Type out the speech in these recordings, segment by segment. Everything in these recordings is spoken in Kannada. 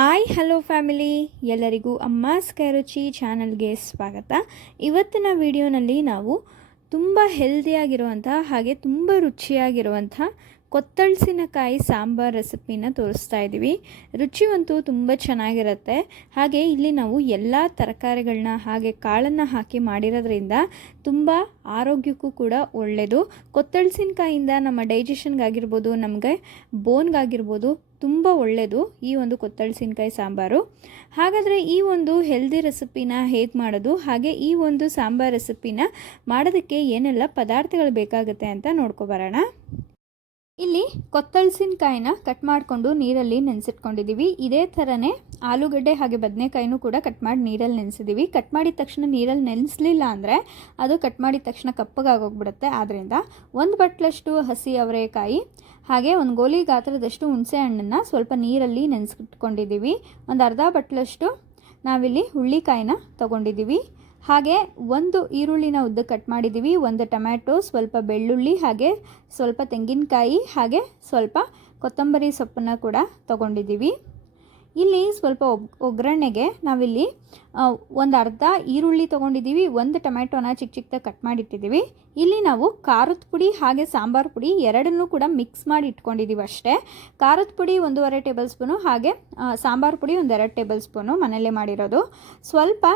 ಹಾಯ್ ಹಲೋ ಫ್ಯಾಮಿಲಿ, ಎಲ್ಲರಿಗೂ ಅಮ್ಮಾಸ್ ಕೈರುಚಿ ಚಾನಲ್ಗೆ ಸ್ವಾಗತ. ಇವತ್ತಿನ ವಿಡಿಯೋನಲ್ಲಿ ನಾವು ತುಂಬ ಹೆಲ್ದಿಯಾಗಿರುವಂಥ ಹಾಗೆ ತುಂಬ ರುಚಿಯಾಗಿರುವಂಥ ಕೊತ್ತಳಸಿನಕಾಯಿ ಸಾಂಬಾರ್ ರೆಸಿಪಿನ ತೋರಿಸ್ತಾ ಇದ್ದೀವಿ. ರುಚಿವಂತೂ ತುಂಬ ಚೆನ್ನಾಗಿರುತ್ತೆ. ಹಾಗೆ ಇಲ್ಲಿ ನಾವು ಎಲ್ಲ ತರಕಾರಿಗಳನ್ನ ಹಾಗೆ ಕಾಳನ್ನು ಹಾಕಿ ಮಾಡಿರೋದ್ರಿಂದ ತುಂಬ ಆರೋಗ್ಯಕ್ಕೂ ಕೂಡ ಒಳ್ಳೆಯದು. ಕೊತ್ತಳಸಿನಕಾಯಿಂದ ನಮ್ಮ ಡೈಜೆಷನ್ಗಾಗಿರ್ಬೋದು, ನಮಗೆ ಬೋನ್ಗಾಗಿರ್ಬೋದು ತುಂಬ ಒಳ್ಳೆಯದು ಈ ಒಂದು ಕೊತ್ತಳಸಿನಕಾಯಿ ಸಾಂಬಾರು. ಹಾಗಾದರೆ ಈ ಒಂದು ಹೆಲ್ದಿ ರೆಸಿಪಿನ ಹೇಗೆ ಮಾಡೋದು, ಹಾಗೆ ಈ ಒಂದು ಸಾಂಬಾರ್ ರೆಸಿಪಿನ ಮಾಡೋದಕ್ಕೆ ಏನೆಲ್ಲ ಪದಾರ್ಥಗಳು ಬೇಕಾಗುತ್ತೆ ಅಂತ ನೋಡ್ಕೊಬರೋಣ. ಇಲ್ಲಿ ಕೊತ್ತಳಸಿನಕಾಯಿನ ಕಟ್ ಮಾಡಿಕೊಂಡು ನೀರಲ್ಲಿ ನೆನೆಸಿಟ್ಕೊಂಡಿದ್ದೀವಿ. ಇದೇ ಥರನೇ ಆಲೂಗಡ್ಡೆ ಹಾಗೆ ಬದನೆಕಾಯಿನೂ ಕೂಡ ಕಟ್ ಮಾಡಿ ನೀರಲ್ಲಿ ನೆನೆಸಿದ್ದೀವಿ. ಕಟ್ ಮಾಡಿದ ತಕ್ಷಣ ನೀರಲ್ಲಿ ನೆನೆಸಲಿಲ್ಲ ಅಂದರೆ ಅದು ಕಟ್ ಮಾಡಿದ ತಕ್ಷಣ ಕಪ್ಪಗಾಗೋಗ್ಬಿಡುತ್ತೆ. ಆದ್ದರಿಂದ ಒಂದು ಬಟ್ಲಷ್ಟು ಹಸಿ ಅವರೆಕಾಯಿ ಹಾಗೆ ಒಂದು ಗೋಲಿ ಗಾತ್ರದಷ್ಟು ಹುಣಸೆ ಹಣ್ಣನ್ನು ಸ್ವಲ್ಪ ನೀರಲ್ಲಿ ನೆನೆಸಿಟ್ಕೊಂಡಿದ್ದೀವಿ. ಒಂದು ಅರ್ಧ ಬಟ್ಲಷ್ಟು ನಾವಿಲ್ಲಿ ಹುಳ್ಳಿಕಾಯಿನ ತೊಗೊಂಡಿದ್ದೀವಿ. ಹಾಗೆ ಒಂದು ಈರುಳ್ಳಿನ ಉದ್ದ ಕಟ್ ಮಾಡಿದ್ದೀವಿ, ಒಂದು ಟೊಮ್ಯಾಟೊ, ಸ್ವಲ್ಪ ಬೆಳ್ಳುಳ್ಳಿ ಹಾಗೆ ಸ್ವಲ್ಪ ತೆಂಗಿನಕಾಯಿ ಹಾಗೆ ಸ್ವಲ್ಪ ಕೊತ್ತಂಬರಿ ಸೊಪ್ಪನ್ನು ಕೂಡ ತೊಗೊಂಡಿದ್ದೀವಿ. ಇಲ್ಲಿ ಸ್ವಲ್ಪ ಒಗ್ಗರಣೆಗೆ ನಾವಿಲ್ಲಿ ಒಂದು ಅರ್ಧ ಈರುಳ್ಳಿ ತೊಗೊಂಡಿದ್ದೀವಿ, ಒಂದು ಟೊಮ್ಯಾಟೊನ ಚಿಕ್ಕ ಚಿಕ್ಕದಾಗಿ ಕಟ್ ಮಾಡಿಟ್ಟಿದ್ದೀವಿ. ಇಲ್ಲಿ ನಾವು ಖಾರದ ಪುಡಿ ಹಾಗೆ ಸಾಂಬಾರು ಪುಡಿ ಎರಡನ್ನೂ ಕೂಡ ಮಿಕ್ಸ್ ಮಾಡಿ ಇಟ್ಕೊಂಡಿದ್ದೀವಿ ಅಷ್ಟೇ. ಖಾರದ ಪುಡಿ 1.5 ಟೇಬಲ್ ಸ್ಪೂನು ಹಾಗೆ ಸಾಂಬಾರು ಪುಡಿ 1-2 ಟೇಬಲ್ ಸ್ಪೂನು ಮನೆಯಲ್ಲೇ ಮಾಡಿರೋದು. ಸ್ವಲ್ಪ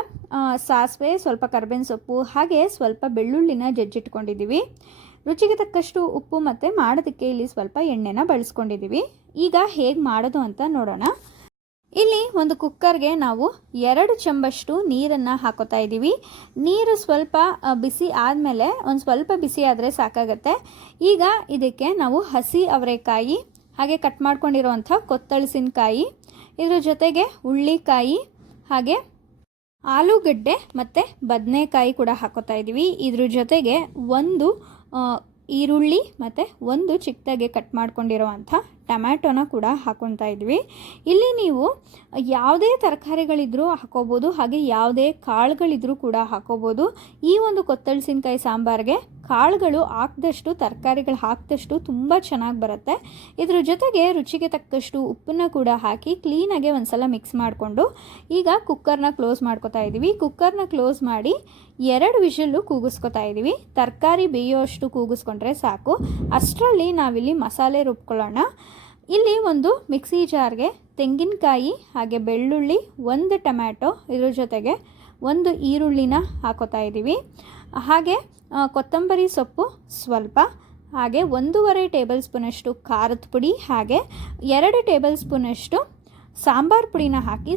ಸಾಸಿವೆ, ಸ್ವಲ್ಪ ಕರ್ಬೇವಿನ ಸೊಪ್ಪು ಹಾಗೆ ಸ್ವಲ್ಪ ಬೆಳ್ಳುಳ್ಳಿನ ಜಜ್ಜಿಟ್ಕೊಂಡಿದ್ದೀವಿ. ರುಚಿಗೆ ತಕ್ಕಷ್ಟು ಉಪ್ಪು ಮತ್ತು ಮಾಡೋದಕ್ಕೆ ಇಲ್ಲಿ ಸ್ವಲ್ಪ ಎಣ್ಣೆನ ಬಳಸ್ಕೊಂಡಿದ್ದೀವಿ. ಈಗ ಹೇಗೆ ಮಾಡೋದು ಅಂತ ನೋಡೋಣ. ಇಲ್ಲಿ ಒಂದು ಕುಕ್ಕರ್ಗೆ ನಾವು 2 ಚಮಚಷ್ಟು ನೀರನ್ನು ಹಾಕೋತಾ ಇದ್ದೀವಿ. ನೀರು ಸ್ವಲ್ಪ ಬಿಸಿ ಆದಮೇಲೆ ಒಂದು ಸ್ವಲ್ಪ ಬಿಸಿ ಆದರೆ ಸಾಕಾಗತ್ತೆ. ಈಗ ಇದಕ್ಕೆ ನಾವು ಹಸಿ ಅವರೆಕಾಯಿ ಹಾಗೆ ಕಟ್ ಮಾಡ್ಕೊಂಡಿರುವಂಥ ಕೊತ್ತಳಸಿನಕಾಯಿ, ಇದ್ರ ಜೊತೆಗೆ ಹುಳ್ಳಿಕಾಯಿ ಹಾಗೆ ಆಲೂಗಡ್ಡೆ ಮತ್ತು ಬದನೆಕಾಯಿ ಕೂಡ ಹಾಕೋತಾ ಇದ್ದೀವಿ. ಇದ್ರ ಜೊತೆಗೆ ಒಂದು ಈರುಳ್ಳಿ ಮತ್ತು ಒಂದು ಚಿಕ್ಕದಾಗಿ ಕಟ್ ಮಾಡ್ಕೊಂಡಿರೋವಂಥ ಟೊಮ್ಯಾಟೊನ ಕೂಡ ಹಾಕ್ಕೊತಾ ಇದ್ವಿ. ಇಲ್ಲಿ ನೀವು ಯಾವುದೇ ತರಕಾರಿಗಳಿದ್ರೂ ಹಾಕೋಬೋದು, ಹಾಗೆ ಯಾವುದೇ ಕಾಳುಗಳಿದ್ರೂ ಕೂಡ ಹಾಕೋಬೋದು. ಈ ಒಂದು ಕೊತ್ತಳಸಿನಕಾಯಿ ಸಾಂಬಾರಿಗೆ ಕಾಳುಗಳು ಹಾಕಿದಷ್ಟು, ತರಕಾರಿಗಳು ಹಾಕಿದಷ್ಟು ತುಂಬ ಚೆನ್ನಾಗಿ ಬರುತ್ತೆ. ಇದ್ರ ಜೊತೆಗೆ ರುಚಿಗೆ ತಕ್ಕಷ್ಟು ಉಪ್ಪನ್ನು ಕೂಡ ಹಾಕಿ ಕ್ಲೀನಾಗೆ ಒಂದು ಸಲ ಮಿಕ್ಸ್ ಮಾಡಿಕೊಂಡು ಈಗ ಕುಕ್ಕರ್ನ ಕ್ಲೋಸ್ ಮಾಡ್ಕೊತಾ ಇದ್ದೀವಿ. ಕುಕ್ಕರ್ನ ಕ್ಲೋಸ್ ಮಾಡಿ 2 ವಿಷಲ್ಲು ಕೂಗಿಸ್ಕೊತಾ ಇದ್ದೀವಿ. ತರಕಾರಿ ಬೇಯೋಷ್ಟು ಕೂಗಿಸ್ಕೊಂಡ್ರೆ ಸಾಕು. ಅಷ್ಟರಲ್ಲಿ ನಾವಿಲ್ಲಿ ಮಸಾಲೆ ರುಬ್ಕೊಳ್ಳೋಣ. ಇಲ್ಲಿ ಒಂದು ಮಿಕ್ಸಿ ಜಾರ್ಗೆ ತೆಂಗಿನಕಾಯಿ ಹಾಗೆ ಬೆಳ್ಳುಳ್ಳಿ, ಒಂದು ಟೊಮ್ಯಾಟೊ, ಇದ್ರ ಜೊತೆಗೆ ಒಂದು ಈರುಳ್ಳಿನ ಹಾಕೋತಾ ಇದ್ದೀವಿ. ಹಾಗೆ ಕೊತ್ತಂಬರಿ ಸೊಪ್ಪು ಸ್ವಲ್ಪ, ಹಾಗೆ 1.5 ಟೇಬಲ್ ಸ್ಪೂನಷ್ಟು ಖಾರದ ಪುಡಿ ಹಾಗೆ 2 ಟೇಬಲ್ ಸ್ಪೂನಷ್ಟು ಸಾಂಬಾರು ಪುಡಿನ ಹಾಕಿ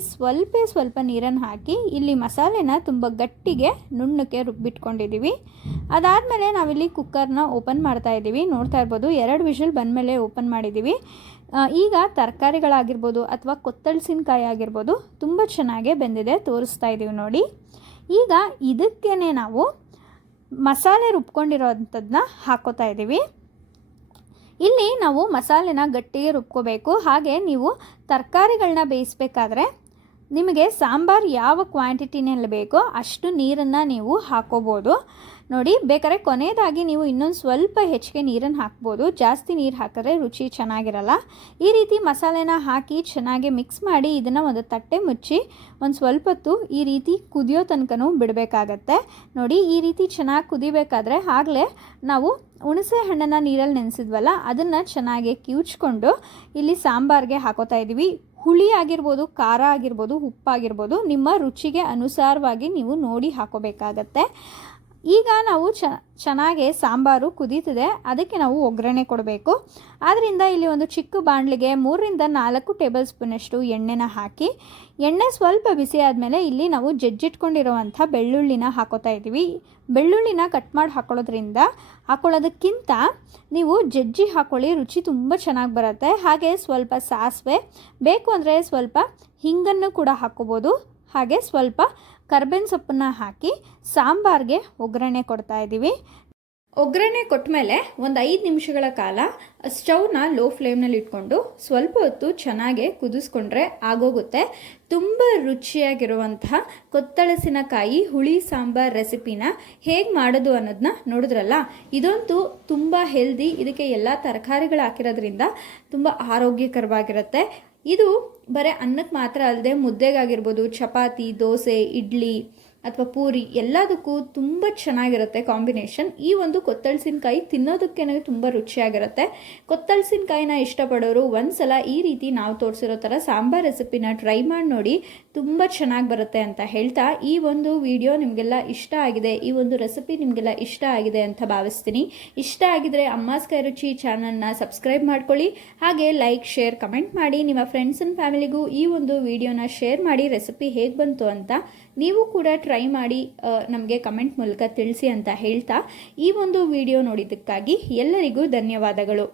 ಸ್ವಲ್ಪ ನೀರನ್ನು ಹಾಕಿ ಇಲ್ಲಿ ಮಸಾಲೆನ ತುಂಬ ಗಟ್ಟಿಗೆ ನುಣ್ಣಕ್ಕೆ ರುಬ್ಬಿಟ್ಕೊಂಡಿದ್ದೀವಿ. ಅದಾದಮೇಲೆ ನಾವಿಲ್ಲಿ ಕುಕ್ಕರ್ನ ಓಪನ್ ಮಾಡ್ತಾ ಇದ್ದೀವಿ. ನೋಡ್ತಾ ಇರ್ಬೋದು 2 ವಿಷಲ್ ಬಂದಮೇಲೆ ಓಪನ್ ಮಾಡಿದ್ದೀವಿ. ಈಗ ತರಕಾರಿಗಳಾಗಿರ್ಬೋದು ಅಥವಾ ಕೊತ್ತಳಸಿನಕಾಯಿ ಆಗಿರ್ಬೋದು ತುಂಬ ಚೆನ್ನಾಗೇ ಬೆಂದಿದೆ, ತೋರಿಸ್ತಾ ಇದ್ದೀವಿ ನೋಡಿ. ಈಗ ಇದಕ್ಕೇ ನಾವು ಮಸಾಲೆ ರುಬ್ಕೊಂಡಿರೋವಂಥದ್ದನ್ನ ಹಾಕೋತಾ ಇದ್ದೀವಿ. ಇಲ್ಲಿ ನಾವು ಮಸಾಲೆನ ಗಟ್ಟಿಗೆ ರುಬ್ಕೋಬೇಕು. ಹಾಗೆ ನೀವು ತರಕಾರಿಗಳನ್ನ ಬೇಯಿಸಬೇಕಾದ್ರೆ ನಿಮಗೆ ಸಾಂಬಾರು ಯಾವ ಕ್ವಾಂಟಿಟಿನಲ್ಲಿ ಬೇಕೋ ಅಷ್ಟು ನೀರನ್ನು ನೀವು ಹಾಕೋಬೋದು ನೋಡಿ. ಬೇಕಾದ್ರೆ ಕೊನೆಯದಾಗಿ ನೀವು ಇನ್ನೊಂದು ಸ್ವಲ್ಪ ಹೆಚ್ಚಿಗೆ ನೀರನ್ನು ಹಾಕ್ಬೋದು. ಜಾಸ್ತಿ ನೀರು ಹಾಕಿದ್ರೆ ರುಚಿ ಚೆನ್ನಾಗಿರಲ್ಲ. ಈ ರೀತಿ ಮಸಾಲೆನ ಹಾಕಿ ಚೆನ್ನಾಗಿ ಮಿಕ್ಸ್ ಮಾಡಿ ಇದನ್ನು ಒಂದು ತಟ್ಟೆ ಮುಚ್ಚಿ ಒಂದು ಸ್ವಲ್ಪ ಹೊತ್ತು ಈ ರೀತಿ ಕುದಿಯೋ ತನಕನೂ ಬಿಡಬೇಕಾಗತ್ತೆ ನೋಡಿ. ಈ ರೀತಿ ಚೆನ್ನಾಗಿ ಕುದಿಬೇಕಾದ್ರೆ ಆಗಲೇ ನಾವು ಹುಣಸೆ ಹಣ್ಣನ್ನು ನೀರಲ್ಲಿ ನೆನೆಸಿದ್ವಲ್ಲ ಅದನ್ನು ಚೆನ್ನಾಗಿ ಕಿವುಚ್ಕೊಂಡು ಇಲ್ಲಿ ಸಾಂಬಾರಿಗೆ ಹಾಕೋತಾ ಇದ್ದೀವಿ. ಹುಳಿ ಆಗಿರ್ಬೋದು, ಖಾರ ಆಗಿರ್ಬೋದು, ಉಪ್ಪಾಗಿರ್ಬೋದು ನಿಮ್ಮ ರುಚಿಗೆ ಅನುಸಾರವಾಗಿ ನೀವು ನೋಡಿ ಹಾಕೋಬೇಕಾಗತ್ತೆ. ಈಗ ನಾವು ಚೆನ್ನಾಗಿ ಸಾಂಬಾರು ಕುದೀತಿದೆ, ಅದಕ್ಕೆ ನಾವು ಒಗ್ಗರಣೆ ಕೊಡಬೇಕು. ಆದ್ದರಿಂದ ಇಲ್ಲಿ ಒಂದು ಚಿಕ್ಕ ಬಾಣಲಿಗೆ 3-4 ಟೇಬಲ್ ಸ್ಪೂನಷ್ಟು ಎಣ್ಣೆನ ಹಾಕಿ, ಎಣ್ಣೆ ಸ್ವಲ್ಪ ಬಿಸಿ ಆದಮೇಲೆ ಇಲ್ಲಿ ನಾವು ಜಜ್ಜಿಟ್ಕೊಂಡಿರುವಂಥ ಬೆಳ್ಳುಳ್ಳಿನ ಹಾಕೋತಾ ಇದ್ದೀವಿ. ಬೆಳ್ಳುಳ್ಳಿನ ಕಟ್ ಮಾಡಿ ಹಾಕೊಳ್ಳೋದಕ್ಕಿಂತ ನೀವು ಜಜ್ಜಿ ಹಾಕ್ಕೊಳ್ಳಿ, ರುಚಿ ತುಂಬ ಚೆನ್ನಾಗಿ ಬರುತ್ತೆ. ಹಾಗೆ ಸ್ವಲ್ಪ ಸಾಸಿವೆ, ಬೇಕು ಅಂದರೆ ಸ್ವಲ್ಪ ಹಿಂಗನ್ನು ಕೂಡ ಹಾಕ್ಕೋಬೋದು. ಹಾಗೆ ಸ್ವಲ್ಪ ಕರ್ಬೇವಿನ ಸೊಪ್ಪನ್ನು ಹಾಕಿ ಸಾಂಬಾರಿಗೆ ಒಗ್ಗರಣೆ ಕೊಡ್ತಾ ಇದ್ದೀವಿ. ಒಗ್ಗರಣೆ ಕೊಟ್ಟ ಮೇಲೆ ಒಂದು 5 ನಿಮಿಷಗಳ ಕಾಲ ಸ್ಟವ್ನ ಲೋ ಫ್ಲೇಮ್ನಲ್ಲಿ ಇಟ್ಕೊಂಡು ಸ್ವಲ್ಪ ಹೊತ್ತು ಚೆನ್ನಾಗಿ ಕುದಿಸ್ಕೊಂಡ್ರೆ ಆಗೋಗುತ್ತೆ. ತುಂಬ ರುಚಿಯಾಗಿರುವಂತಹ ಕೊತ್ತಳಸಿನಕಾಯಿ ಹುಳಿ ಸಾಂಬಾರ್ ರೆಸಿಪಿನ ಹೇಗೆ ಮಾಡೋದು ಅನ್ನೋದನ್ನ ನೋಡಿದ್ರಲ್ಲ. ಇದಂತೂ ತುಂಬ ಹೆಲ್ದಿ, ಇದಕ್ಕೆ ಎಲ್ಲ ತರಕಾರಿಗಳು ಹಾಕಿರೋದ್ರಿಂದ ತುಂಬ ಆರೋಗ್ಯಕರವಾಗಿರುತ್ತೆ. ಇದು ಬರೀ ಅನ್ನಕ್ಕೆ ಮಾತ್ರ ಅಲ್ಲದೆ ಮುದ್ದೆಗಾಗಿರ್ಬೋದು, ಚಪಾತಿ, ದೋಸೆ, ಇಡ್ಲಿ ಅಥವಾ ಪೂರಿ ಎಲ್ಲದಕ್ಕೂ ತುಂಬ ಚೆನ್ನಾಗಿರುತ್ತೆ ಕಾಂಬಿನೇಷನ್. ಈ ಒಂದು ಕೊತ್ತಳಸಿನಕಾಯಿ ತಿನ್ನೋದಕ್ಕೇ ತುಂಬ ರುಚಿಯಾಗಿರುತ್ತೆ. ಕೊತ್ತಳಸಿನಕಾಯಿನ ಇಷ್ಟಪಡೋರು ಒಂದ್ಸಲ ಈ ರೀತಿ ನಾವು ತೋರಿಸಿರೋ ಥರ ಸಾಂಬಾರ್ ರೆಸಿಪಿನ ಟ್ರೈ ಮಾಡಿ ನೋಡಿ, ತುಂಬ ಚೆನ್ನಾಗಿ ಬರುತ್ತೆ ಅಂತ ಹೇಳ್ತಾ ಈ ಒಂದು ವಿಡಿಯೋ ನಿಮಗೆಲ್ಲ ಇಷ್ಟ ಆಗಿದೆ, ಈ ಒಂದು ರೆಸಿಪಿ ನಿಮಗೆಲ್ಲ ಇಷ್ಟ ಆಗಿದೆ ಅಂತ ಭಾವಿಸ್ತೀನಿ. ಇಷ್ಟ ಆಗಿದರೆ ಅಮ್ಮಾಸ್ ಕೈ ರುಚಿ ಚಾನಲ್ನ ಸಬ್ಸ್ಕ್ರೈಬ್ ಮಾಡ್ಕೊಳ್ಳಿ. ಹಾಗೆ ಲೈಕ್, ಶೇರ್, ಕಮೆಂಟ್ ಮಾಡಿ. ನಿಮ್ಮ ಫ್ರೆಂಡ್ಸ್ ಆ್ಯಂಡ್ ಫ್ಯಾಮಿಲಿಗೂ ಈ ಒಂದು ವಿಡಿಯೋನ ಶೇರ್ ಮಾಡಿ. ರೆಸಿಪಿ ಹೇಗೆ ಬಂತು ಅಂತ ನೀವು ಕೂಡ ಟ್ರೈ ಮಾಡಿ ನಮಗೆ ಕಮೆಂಟ್ ಮೂಲಕ ತಿಳಿಸಿ ಅಂತ ಹೇಳ್ತಾ ಈ ಒಂದು ವಿಡಿಯೋ ನೋಡಿದ್ದಕ್ಕಾಗಿ ಎಲ್ಲರಿಗೂ ಧನ್ಯವಾದಗಳು.